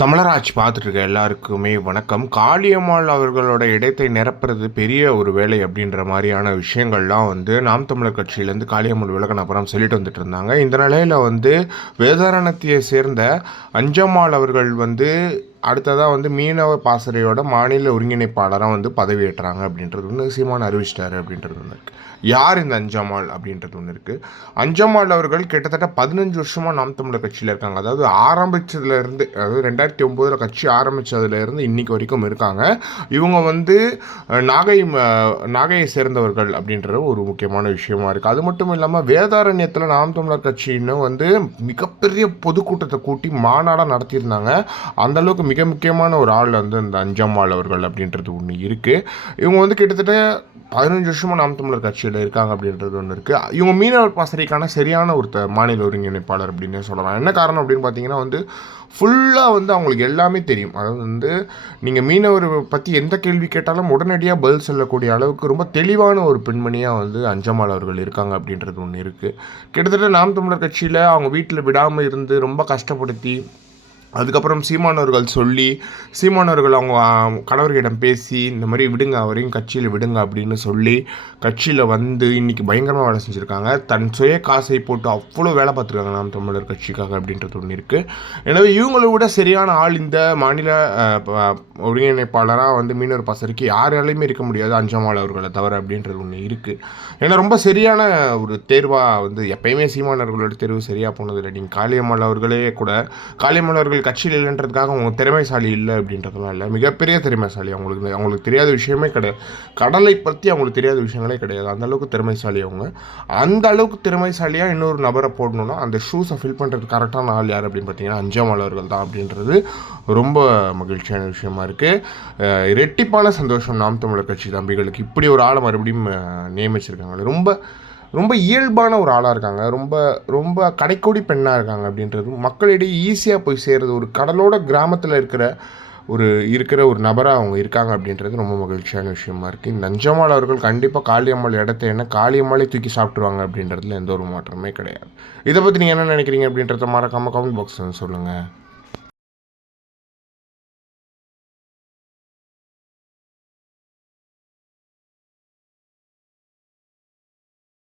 தமிழராஜ் பார்த்துட்ருக்க எல்லாருக்குமே வணக்கம். காளியம்மாள் அவர்களோட இடத்தை நிரப்புறது பெரிய ஒரு வேலை அப்படின்ற மாதிரியான விஷயங்கள்லாம் வந்து நாம் தமிழர் கட்சியிலேருந்து காளியம்மாள் விலகின அப்புறம் சொல்லிட்டு வந்துட்டு இருந்தாங்க. இந்த நிலையில் வந்து வேதாரணத்தையை சேர்ந்த அஞ்சம்மாள் அவர்கள் வந்து அடுத்ததாக வந்து மீனவ பாசறையோட மாநில ஒருங்கிணைப்பாளராக வந்து பதவியேற்றாங்க அப்படின்றது ஒன்று சீமான் அறிவிச்சிட்டாரு அப்படின்றது ஒன்று இருக்குது யார் இந்த அஞ்சம்மாள் அப்படின்றது ஒன்று இருக்குது அஞ்சம்மாள் அவர்கள் கிட்டத்தட்ட பதினஞ்சு வருஷமாக நாம் தமிழர் கட்சியில் இருக்காங்க. அதாவது ஆரம்பித்ததுலேருந்து அதாவது ரெண்டாயிரத்தி ஒம்போதில் கட்சி ஆரம்பித்ததுலேருந்து இன்னைக்கு வரைக்கும் இருக்காங்க. இவங்க வந்து நாகை ம- நாகையை சேர்ந்தவர்கள் அப்படின்ற ஒரு முக்கியமான விஷயமா இருக்குது அது மட்டும் இல்லாமல் வேதாரண்யத்தில் நாம் தமிழர் கட்சின்னு வந்து மிகப்பெரிய பொதுக்கூட்டத்தை கூட்டி மாநாடாக நடத்தியிருந்தாங்க. அந்த அளவுக்கு மிக முக்கியமான ஒரு ஆள் வந்து இந்த அஞ்சம்மாள் அவர்கள் அப்படின்றது ஒன்று இருக்குது இவங்க வந்து கிட்டத்தட்ட பதினஞ்சு வருஷமாக நாம் தமிழர் கட்சியில் இருக்காங்க அப்படின்றது ஒன்று இருக்குது இவங்க மீனவர் பாசறைக்கான சரியான ஒரு மாநில ஒருங்கிணைப்பாளர் அப்படின்னே சொல்லலாம். என்ன காரணம் அப்படின்னு பார்த்தீங்கன்னா வந்து ஃபுல்லாக வந்து அவங்களுக்கு எல்லாமே தெரியும். அதாவது வந்து நீங்கள் மீனவர் பற்றி எந்த கேள்வி கேட்டாலும் உடனடியாக பதில் சொல்லக்கூடிய அளவுக்கு ரொம்ப தெளிவான ஒரு பெண்மணியாக வந்து அஞ்சம்மாள் அவர்கள் இருக்காங்க அப்படின்றது ஒன்று இருக்குது கிட்டத்தட்ட நாம் தமிழர் கட்சியில் அவங்க வீட்டில் விடாமல் இருந்து ரொம்ப கஷ்டப்படுத்தி அதுக்கப்புறம் சீமானவர்கள் சொல்லி சீமானவர்கள் அவங்க கணவர்களிடம் பேசி இந்த மாதிரி விடுங்க அவரையும் கட்சியில் விடுங்க அப்படின்னு சொல்லி கட்சியில் வந்து இன்னைக்கு பயங்கரமாக வேலை செஞ்சுருக்காங்க. தன் சுய காசை போட்டு அவ்வளோ வேலை பார்த்துருக்காங்க நாம் தமிழர் கட்சிக்காக அப்படின்றது ஒன்று இருக்குது எனவே இவங்களை விட சரியான ஆள் இந்த மாநில ப- ஒருங்கிணைப்பாளராக வந்து மீனவர் பாசறைக்கு யாராலையுமே இருக்க முடியாது அஞ்சமாள் அவர்களை தவிர அப்படின்றது ஒன்று இருக்குது ஏன்னா ரொம்ப சரியான ஒரு தேர்வாக வந்து எப்பயுமே சீமானவர்களோட தேர்வு சரியாக போனதில்லை. நீங்கள் காளியம்மாள் அவர்களே கூட காளியம்மாள் அவர்கள் கட்சியில் இல்லைன்றதுக்காக அவங்க திறமைசாலி இல்லை அப்படின்றதுலாம் இல்லை. மிகப்பெரிய திறமைசாலி அவங்களுக்கு. அவங்களுக்கு தெரியாத விஷயமே கிடையாது. கடலை பற்றி அவங்களுக்கு தெரியாத விஷயங்களே கிடையாது. அந்த அளவுக்கு திறமைசாலி அவங்க. அந்த அளவுக்கு திறமைசாலியாக இன்னொரு நபரை போடணும்னா அந்த ஷூஸை ஃபில் பண்ணுறது கரெக்டான ஆள் யார் அப்படின்னு பார்த்தீங்கன்னா அஞ்சாம் அவர்கள் தான் அப்படின்றது ரொம்ப மகிழ்ச்சியான விஷயமா இருக்குது இரட்டிப்பான சந்தோஷம். நாம் தமிழர் கட்சி தம்பிகளுக்கு இப்படி ஒரு ஆளை மறுபடியும் நியமிச்சிருக்காங்க. ரொம்ப ரொம்ப இயல்பான ஒரு ஆளாக இருக்காங்க. ரொம்ப ரொம்ப கடைக்கோடி பெண்ணாக இருக்காங்க அப்படின்றது மக்களிடையே ஈஸியாக போய் சேருது. ஒரு கடலோட கிராமத்தில் இருக்கிற ஒரு இருக்கிற ஒரு நபராக அவங்க இருக்காங்க அப்படின்றது ரொம்ப மகிழ்ச்சியான விஷயமா இருக்குது இந்த அஞ்சம்மாள் அவர்கள் கண்டிப்பாக காளியம்மாள் இடத்த என்ன காளியம்மாளே தூக்கி சாப்பிட்ருவாங்க அப்படின்றதுல எந்த ஒரு மாற்றமே கிடையாது. இதை பற்றி நீங்கள் என்ன நினைக்கிறீங்க அப்படின்றத மறக்காமல் கமெண்ட் பாக்ஸ் சொல்லுங்கள்